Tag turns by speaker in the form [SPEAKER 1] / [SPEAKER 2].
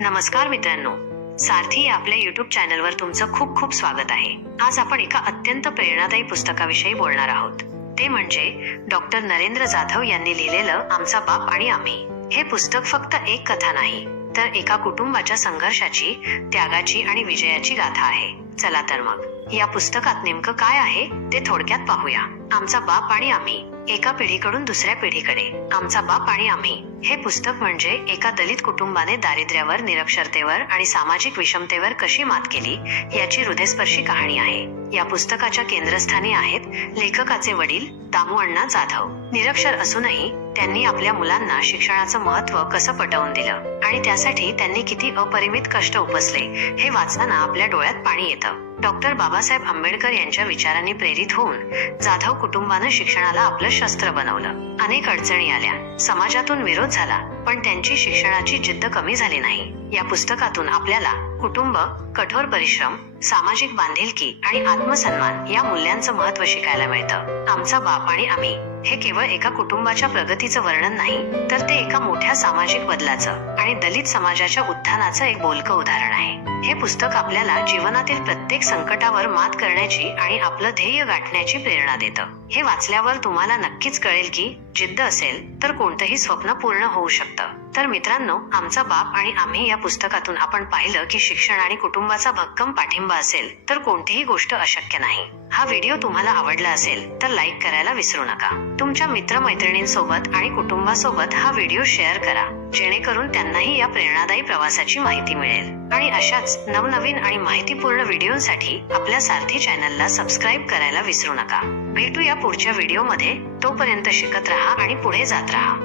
[SPEAKER 1] नमस्कार मित्रांनो. सारथी आपल्या युट्यूब चॅनलवर तुमचं खूप खूप स्वागत आहे. आज आपण एका अत्यंत प्रेरणादायी पुस्तकाविषयी बोलणार आहोत. ते म्हणजे डॉक्टर नरेंद्र जाधव यांनी लिहिलेलं आमचा बाप आणि आम्ही. हे पुस्तक फक्त एक कथा नाही तर एका कुटुंबाच्या संघर्षाची त्यागाची आणि विजयाची गाथा आहे. चला तर मग या पुस्तकात नेमकं काय आहे ते थोडक्यात पाहूया. आमचा बाप आणि आम्ही एका पिढीकडून दुसऱ्या पिढीकडे. आमचा बाप आणि आम्ही. हे पुस्तक म्हणजे एका दलित कुटुंबाने दारिद्र्यावर निरक्षरतेवर आणि सामाजिक विषमतेवर कशी मात केली याची हृदयस्पर्शी कहाणी आहे. या पुस्तकाच्या केंद्रस्थानी आहेत लेखकाचे वडील दामू अण्णा जाधव. निरक्षर असूनही त्यांनी आपल्या मुलांना शिक्षणाचं महत्त्व कसं पटवून दिलं आणि त्यासाठी त्यांनी किती अपरिमित कष्ट उपसले हे वाचताना आपल्या डोळ्यात पाणी येतं. डॉक्टर बाबासाहेब आंबेडकर यांच्या विचारांनी प्रेरित होऊन जाधव कुटुंबानं शिक्षणाला आपलं शस्त्र बनवलं. अनेक अडचणी आल्या. समाजातून विरोध झाला पण त्यांची शिक्षणाची जिद्द कमी झाली नाही. या पुस्तकातून आपल्याला कुटुंब कठोर परिश्रम सामाजिक बांधिलकी आणि आत्मसन्मान या मूल्यांचं महत्त्व शिकायला मिळतं. आमचा बाप आणि आम्ही हे केवळ एका कुटुंबाच्या प्रगतीचं वर्णन नाही तर ते एका मोठ्या सामाजिक बदलाचं आणि दलित समाजाच्या उत्थानाचं एक बोलकं उदाहरण आहे. हे पुस्तक आपल्याला जीवनातील प्रत्येक संकटावर मात करण्याची आणि आपलं ध्येय गाठण्याची प्रेरणा देतं. हे वाचल्यावर तुम्हाला नक्कीच कळेल की जिद्द असेल तर कोणतंही स्वप्न पूर्ण होऊ शकतं. तर मित्रांनो आमचा बाप आणि आम्ही या पुस्तकातून आपण पाहिलं की शिक्षण आणि कुटुंबाचा भक्कम पाठिंबा असेल तर कोणतीही गोष्ट अशक्य नाही. हा व्हिडिओ तुम्हाला आवडला असेल तर लाईक करायला विसरू नका. तुमच्या मित्रमैत्रिणींसोबत आणि कुटुंबासोबत हा व्हिडिओ शेअर करा जेणेकरून त्यांनाही या प्रेरणादायी प्रवासाची माहिती मिळेल. आणि अशाच नवनवीन आणि माहितीपूर्ण व्हिडिओसाठी आपल्या सारथी चॅनलला सबस्क्राईब करायला विसरू नका. भेटूया पुढच्या व्हिडिओमध्ये. तोपर्यंत शिकत राहा आणि पुढे जात राहा.